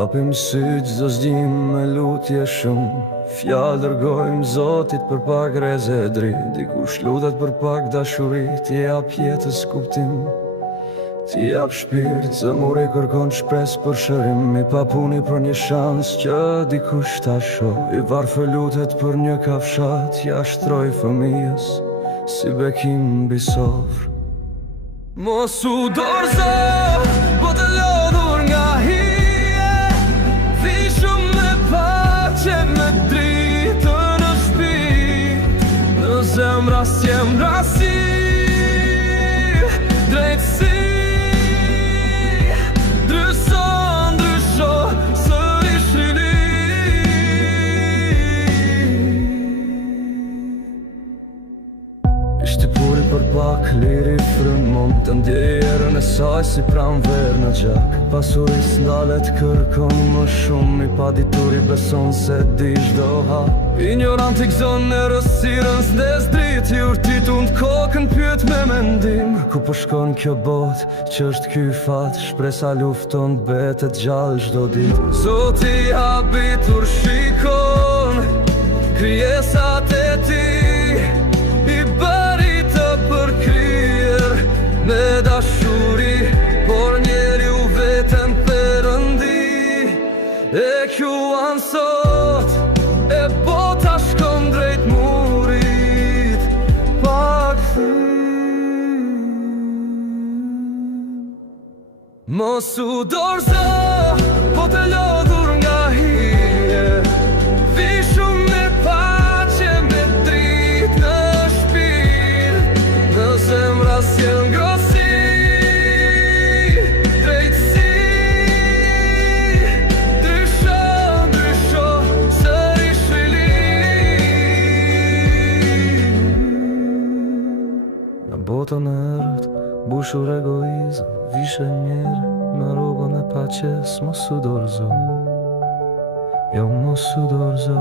Hapim syt çdo zgjim me lutje shumë, fjalë dërgojmë Zotit për pak reze dritë. Dikush lutet për pak dashuri, ti jap jetës kuptim, ti jap shpirt. Zemuri kërkon shpresë për shërim, i pa puni për një shans që dikush ta shoh. I varfër lutet për një kafshat, ja shtroj fëmijës si bekim mbi sofrë. Mos u dorëzo, po të lodhur nga hije, vi shumë me paqe, me dritë në shpirt. Në zemra s'jem rasi, drejtësi, ndryson, ndrysho, sërish rili. Ishte puri për pak, liri frymon, të ndjerën e saj si pranver në gjak. Pasuris ndalet kërkon më shumë, i pa ditur i beson se di çdo hap. Ignorant i gzon e rësirën s'des drit, i urtit unë kokën pyet me mendim. Ku po shkon kjo bot, që është ky fat, shpresa lufton betet gjallë çdo dit. Zoti habitur shikon krijesat e ti, i bëri të përkryer me dashuri, por njeriu vetëm Perëndi e quan sot, e bota shkon drejt murit pa kthim. Mos u dorëzo, po të lodhur nga hije, vi shumë me paqe, me dritë në shpirt. Në zemra s'jem ngrosi, drejtësi, ndrysho, sërish rili. Në botën e errët, bushur egoizëm, vishe njerë në rrugën e paqes. Mos u dorëzo, jo mos u dorëzo.